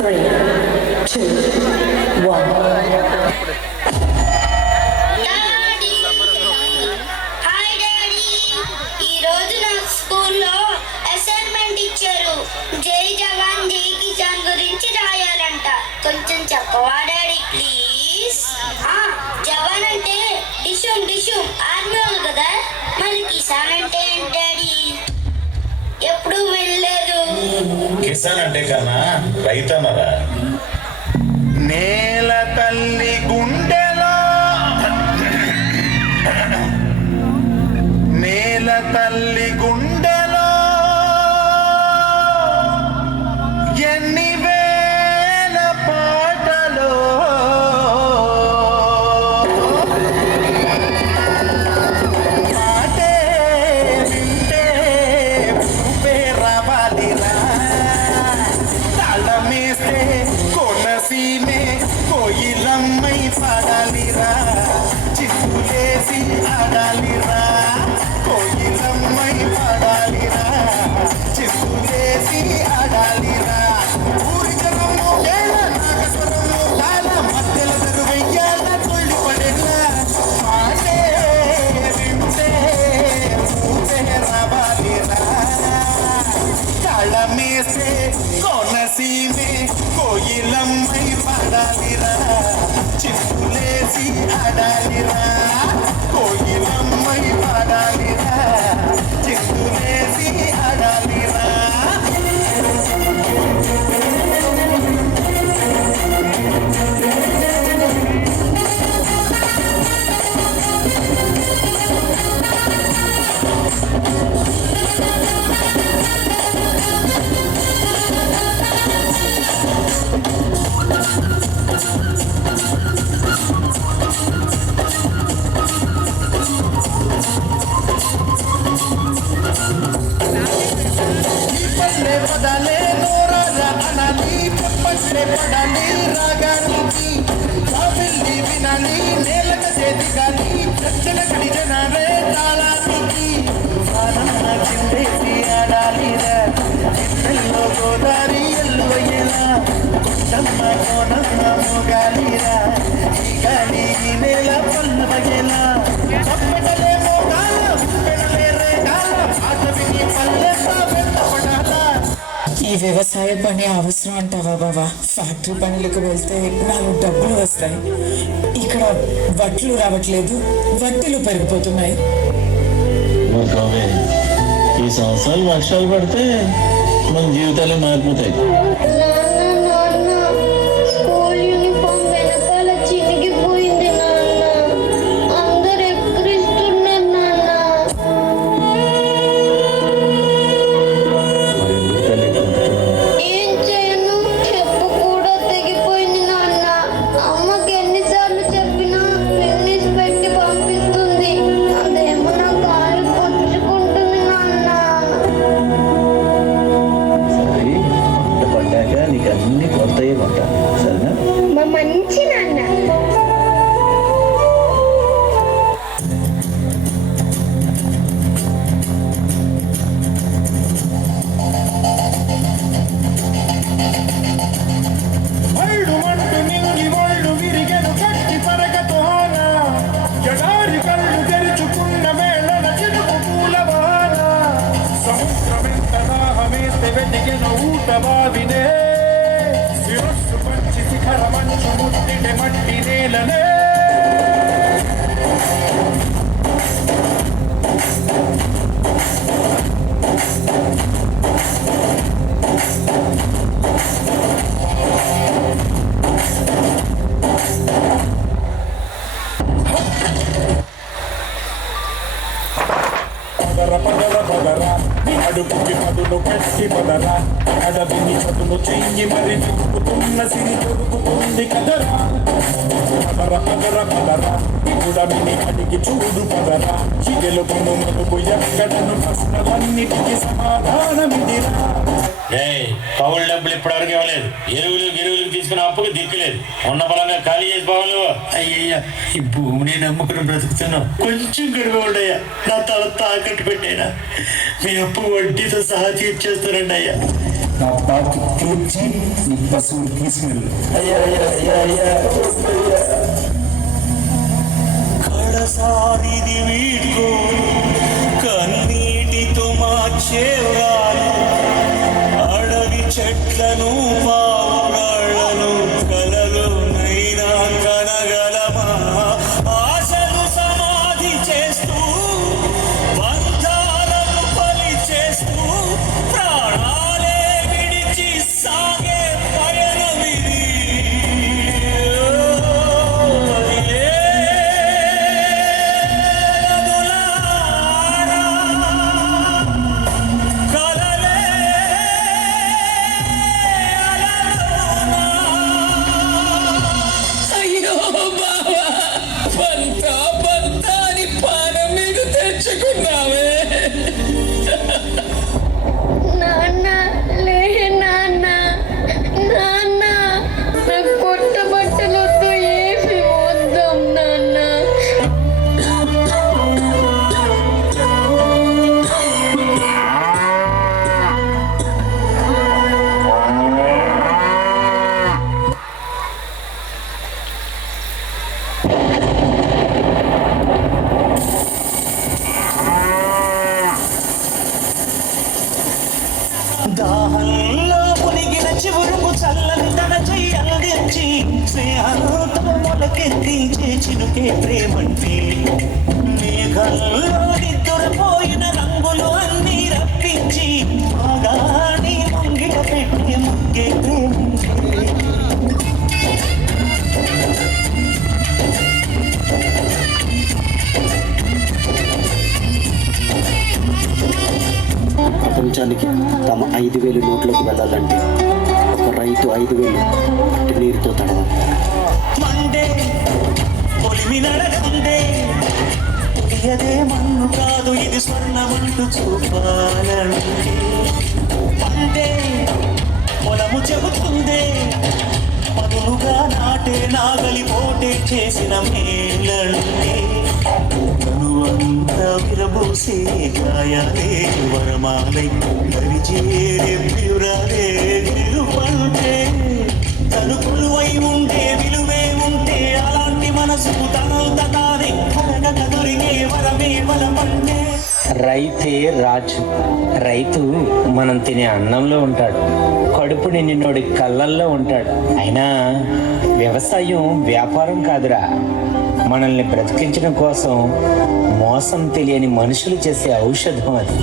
3, 2, 1. జై జవాన్ జై కిసాన్ గురించి రాయాలంట. కొంచెం చెప్పవా డాడీ ప్లీజ్? జవాన్ అంటే డిషుమ్ డిషుమ్ ఆర్మీ వాళ్ళు కదా, మరి కిసాన్ అంటే ఏంటి డాడీ? ఎప్పుడు వెళ్ళలేదు. కిసాన్ అంటే కన్నా రైతు అన్నారా? నేల తల్లి గుండెలో నేల తల్లి గుండెలో ఎన్ని వేల పాటలో పాటే వింటే ఊపే రావాలిరా, తాళమేస్తే కొనసీమే కోయిలమ్మై పాడాలిరా, చిక్కులేసి ఆడాలిరా, కోయిలమ్మై పాడాలిరా, చిక్కులేసి ఆడాలిరా. ఊరి జనము వేళ నాగస్వరము కాల మధ్యల దరువయ్యాల తుళ్ళి పడేలా, పాటే వింటే ఊపే రావాలిరా, తాళమేస్తే కొనసీమే కోయిలమ్మై పాడాలిరా, చిక్కులేసి ఆడాలిరా, కోయిలమ్మై పాడాలిరా, చిక్కులేసి ఆడాలిరా. పల్లె పడాలే నోరాజా అనాలి, పల్లె పడాలి రాగానికి, కావిల్లి వినాలి నేలక చేతిగాలి, దక్షిణ కడి జనాలే తాళానికి, ఆనమ్మ చిందేసి ఆడాలిరా, ఎన్నెల్లో గోదారి ఎల్లువయ్యేలా, కొట్టమ్మ కోనమ్మ మోగాలిరా, ఈ గాలి ఈ నేల పల్లవయ్యేలా, పప్పెడలే మోగాల పెడలే రేగాల, ఆట విని పల్లెంతా వెంటపడాలా. ఈ వ్యవసాయ పని అవసరం అంటావా బాబా? ఫ్యాక్టరీ పనులకు వెళ్తే 4 డబ్బులు వస్తాయి, ఇక్కడ వడ్లు రావట్లేదు, వడ్డీలు పెరిగిపోతున్నాయి. ఈ సంవత్సరాలు వర్షాలు పడితే మన జీవితాలే మారిపోతాయి. స్కూల్ యూనిఫామ్ వెనకాల చినిగిపోయింది నాన్న, అందరు ఎక్కిరిస్తున్నారు నాన్న. ఏం చేయను, చెప్పు కూడా తెగిపోయింది నాన్న. అమ్మకి ఎన్నిసార్లు చెప్పినా ఫినిష్ పెట్టి పంపిస్తుంది, అదేమో నా కాలు పొచ్చుకుంటుంది నాన్న. సరే, పంట పడ్డాక నీకు అన్ని కొత్తవి పంట, సరేనా? మా మంచి నాన్న. ఒళ్ళు మంటు నింగి ఒళ్ళు విరిగెను గట్టి పరగతోన, ఎడారి కళ్ళు తెరుచుకున్న వేళన చినుకు పూలవాన, సముద్రమెంత దాహమేస్తే వెతికెను ఊట బావినే, శిరస్సు పంచి శిఖర మంచు ముట్టిన మట్టి నేలనే. పదర పదర పదర నీ అడుగుకి పదులు పెట్టి పదర, అడవిని చదును చెయ్యి మరి తిరుగుతున్న సిరి దొరుకుతుంది కదరా. పదర పదర పదర ఇప్పుడమిని అడిగి చూడు పదర, చిగెలుగును మలుపు ఎక్కడను ప్రశ్నలన్నిటికీ సమాధానమిదిరా. కౌలు డబ్బులు ఇప్పటివరకు ఇవ్వలేదు, ఎరువులు తీసుకున్న అప్పుకు దిక్కులేదు, ఉన్న బలంగా ఖాళీ చేసి పోవాలి. అయ్యయ్యా, ఈ భూమిని నమ్ముకుని బ్రతుకుతున్నావు, కొంచెం గడువుడయ్యా, నా తల తాకట్టు పెట్టైనా మీ అప్పు వడ్డీతో సహా తీర్చేస్తారండి అయ్యా. నా బాకి తీర్చి నీ పశువులు తీసుకెళ్ళు. కడసారిది వీడ్కో కన్నీటితో మార్చేవ్రాలు అడవి చెట్లను పావురాళ్లను కలలు నైనా కనగలమా ఆశలు సమాధి చేస్తూ బంధాలను బలి చేస్తూ ప్రాణాలే విడిచి సాగే పయనమిది అయ్యో బావా, పంతా అని పానం మీద తెచ్చుకున్నావే. నాన్న లే నాన్న నాన్న నాకు కొత్త బట్టలు వద్దు ఏమి వద్దాం నాన్న దాహంలో మునిగిన చివురుకు చల్లని తన చెయ్యందించి స్నేహంతో మొలకెత్తించే చినుకే ప్రేమంటే మేఘంలో నిద్రపోయిన రంగులు అన్నీ రప్పించి బాగాని ముంగిట పెట్టే ముగ్గే ప్రేమంటే ప్రపంచానికి తమ 5,000 నోట్లోకి వెళ్ళాలంటే ఒక రైతు 5,000 మట్టి నీరుతో తడవాలి. మండే పొలిమి నడకందే తెలియదే మన్ను కాదు ఇది స్వర్ణమంటూ చూపాలంటే మండే పొలము చెబుతుందే పదులుగా నాటే నాగలి పోటే చేసిన మేలంటే కనువంతా విరబూసే గాయాలే వరమాలై గరిచేరే ప్రియురాలే విలువంటే తలుపులువై ఉంటే విలువే ఉంటే అలాంటి మనసుకు తనంత తానే కలగక దొరికే వరమే బలమంటే. రైతే రాజు. రైతు మనం తినే అన్నంలో ఉంటాడు, కడుపు నిండినోడి కళ్ళల్లో ఉంటాడు. అయినా వ్యవసాయం వ్యాపారం కాదురా, మనల్ని బ్రతికించడం కోసం మోసం తెలియని మనుషులు చేసే ఔషధం అది.